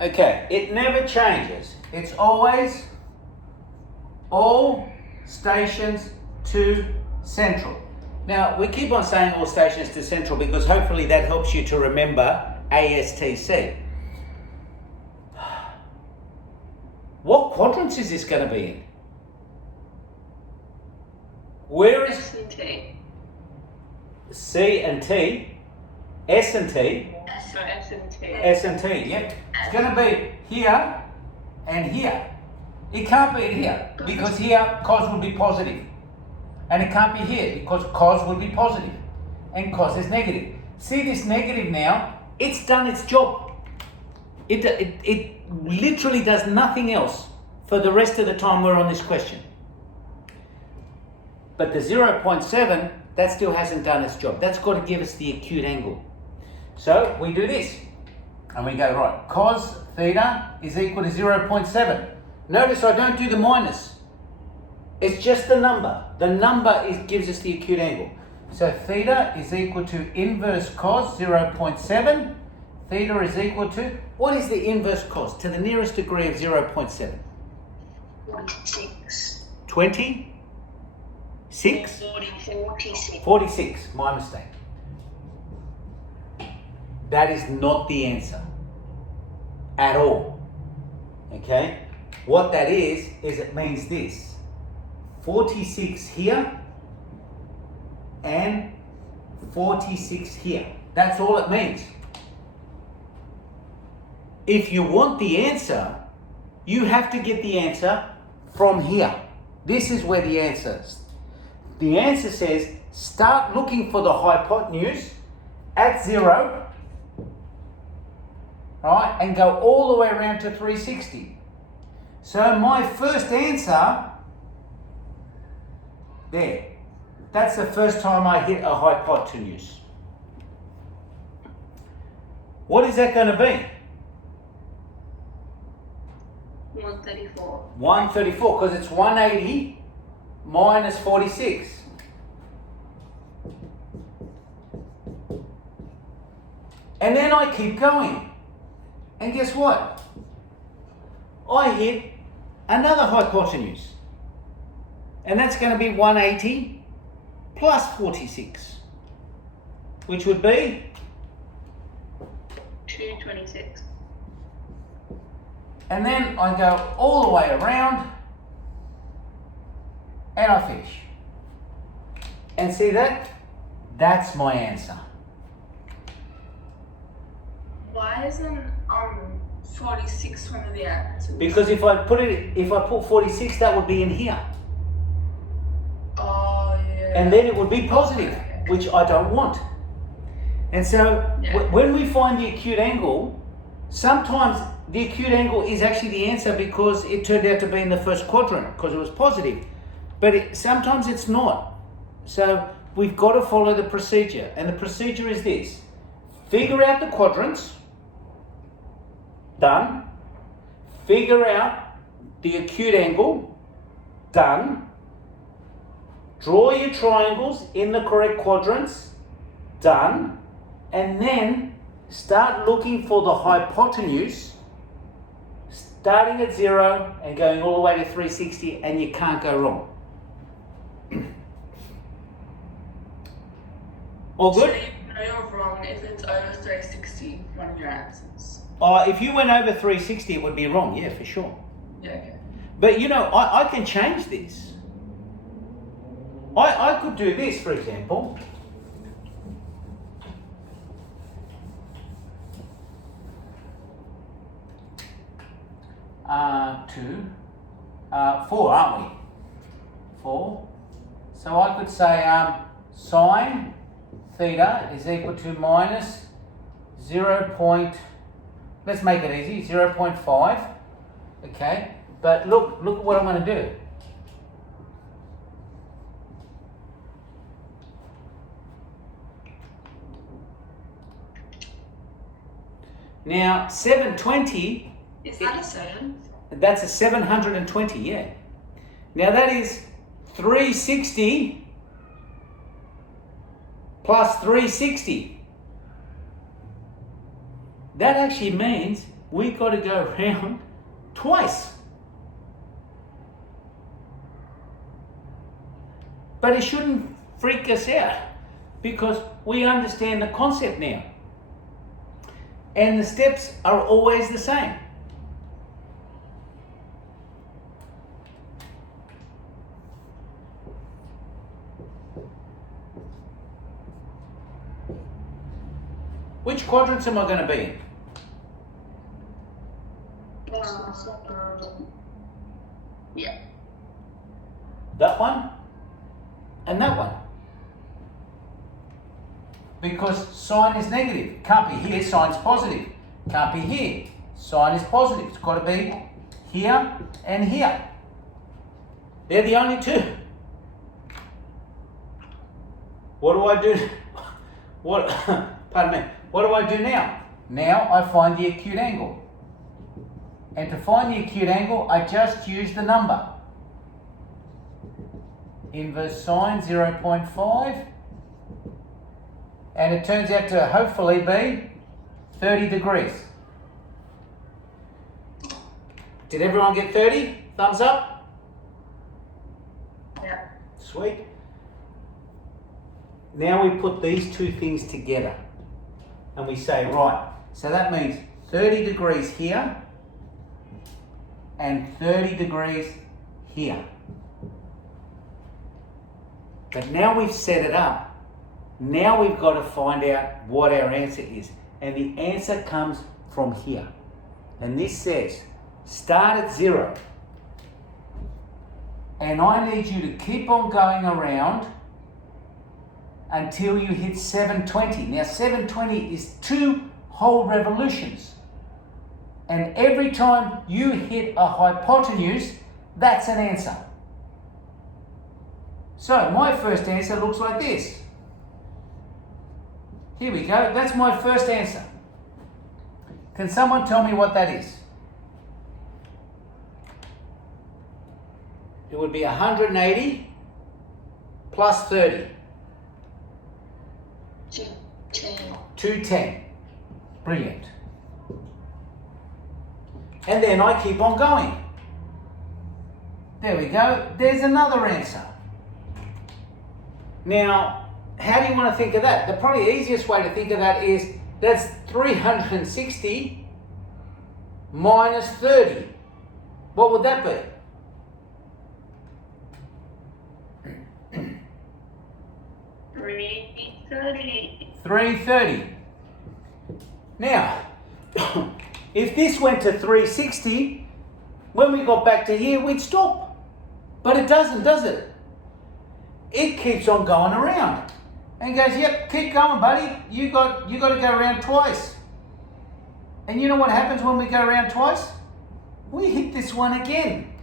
Okay, it never changes. It's always all stations to central. Now, we keep on saying all stations to central because hopefully that helps you to remember ASTC. What quadrants is this going to be in? Where is S and T. C and T, S and T? S and T. S and T, yep. It's going to be here and here. It can't be here because here cos would be positive. And it can't be here because cos would be positive and cos is negative. See this negative now, it's done its job. It literally does nothing else for the rest of the time we're on this question. But the 0.7, that still hasn't done its job. That's got to give us the acute angle. So we do this and we go, right, cos theta is equal to 0.7. Notice I don't do the minus. It's just the number. The number gives us the acute angle. So theta is equal to inverse cos 0.7. Theta is equal to, what is the inverse cos to the nearest degree of 0.7? 46. 20? 6? 46. 46, my mistake. That is not the answer at all. Okay? What that is it means this. 46 here and 46 here. That's all it means. If you want the answer, you have to get the answer from here. This is where the answer is. The answer says start looking for the hypotenuse at 0, right, and go all the way around to 360. So my first answer, there, that's the first time I hit a hypotenuse. What is that going to be? 134. 134, because it's 180 minus 46. And then I keep going. And guess what? I hit another hypotenuse. And that's going to be 180 plus 46, which would be 226. And then I go all the way around and I finish. And see that? That's my answer. Why isn't 46 one of the answers? Because if I put 46, that would be in here. Oh yeah. And then it would be positive, which I don't want. And so when we find the acute angle, sometimes the acute angle is actually the answer because it turned out to be in the first quadrant because it was positive. But sometimes it's not. So we've got to follow the procedure. And the procedure is this. Figure out the quadrants. Done. Figure out the acute angle. Done. Draw your triangles in the correct quadrants. Done. And then start looking for the hypotenuse, starting at 0 and going all the way to 360, and you can't go wrong. All good? So you know you're wrong if it's over 360, one of your answers. If you went over 360, it would be wrong, yeah, for sure. Yeah, okay. But you know, I can change this. I could do this, for example. 4, aren't we? 4. So I could say sine theta is equal to minus 0. Let's make it easy, 0.5. Okay, but look at what I'm going to do. Now 720. Is that a 7? That's a 720, yeah. Now that is 360 plus 360. That actually means we've got to go around twice. But it shouldn't freak us out because we understand the concept now. And the steps are always the same. Which quadrants am I going to be in? Yeah. That one and that one. Because sign is negative. Can't be here, sign's positive. Can't be here, sign is positive. It's got to be here and here. They're the only two. What do I do? Pardon me. What do I do now? Now I find the acute angle. And to find the acute angle, I just use the number. Inverse sine 0.5. And it turns out to hopefully be 30 degrees. Did everyone get 30? Thumbs up? Yeah. Sweet. Now we put these two things together. And we say, right, so that means 30 degrees here and 30 degrees here. But now we've set it up. Now we've got to find out what our answer is. And the answer comes from here. And this says, start at 0. And I need you to keep on going around until you hit 720. Now 720 is 2 whole revolutions. And every time you hit a hypotenuse, that's an answer. So my first answer looks like this. Here we go, that's my first answer. Can someone tell me what that is? It would be 180 plus 30. 210. Brilliant. And then I keep on going. There we go. There's another answer. Now, how do you want to think of that? The probably easiest way to think of that is that's 360 minus 30. What would that be? 330. 330. Now, if this went to 360, when we got back to here, we'd stop. But it doesn't, does it? It keeps on going around. And goes, yep, keep going, buddy. You got to go around twice. And you know what happens when we go around twice? We hit this one again.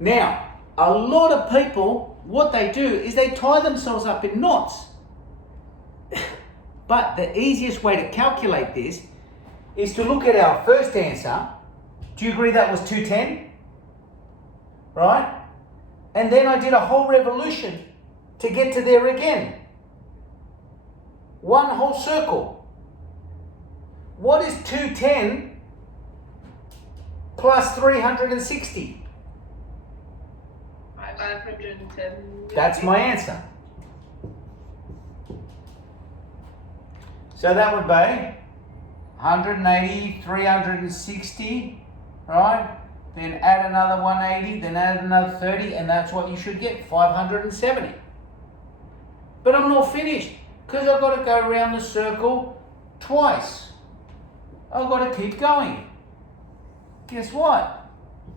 Now, a lot of people, what they do is they tie themselves up in knots. But the easiest way to calculate this is to look at our first answer. Do you agree that was 210? Right? And then I did a whole revolution to get to there again. One whole circle. What is 210 plus 360? 510. That's my answer. So that would be 180, 360, right? Then add another 180, then add another 30, and that's what you should get, 570. But I'm not finished, because I've got to go around the circle twice. I've got to keep going. Guess what?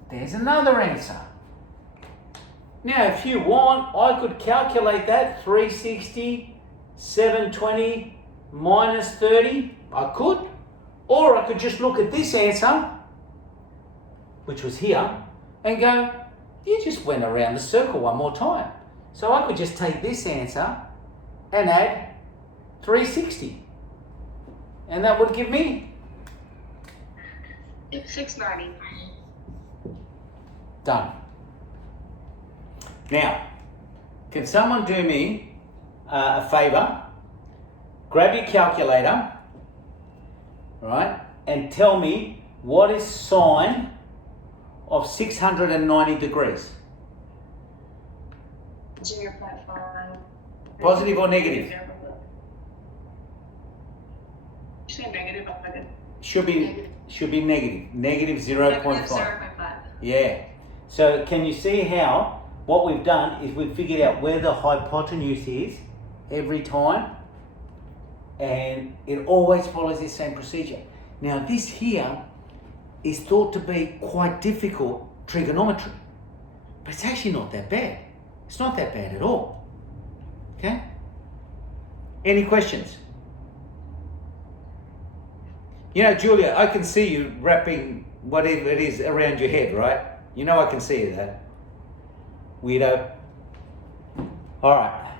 There's another answer. Now, if you want, I could calculate that, 360, 720, minus 30, I could. Or I could just look at this answer, which was here, and go, you just went around the circle one more time. So I could just take this answer and add 360. And that would give me? 690. Done. Now, can someone do me a favour? Grab your calculator right? And tell me what is sine of 690 degrees? 0.5. Positive or negative? Should be negative, I think. Should be negative. Negative 0.5. 0.5. Yeah. So can you see how what we've done is we've figured out where the hypotenuse is every time, and it always follows the same procedure. Now this here is thought to be quite difficult trigonometry, but it's actually not that bad. It's not that bad at all. Okay? Any questions? You know, Julia, I can see you wrapping whatever it is around your head, right? You know I can see that. Weirdo. All right.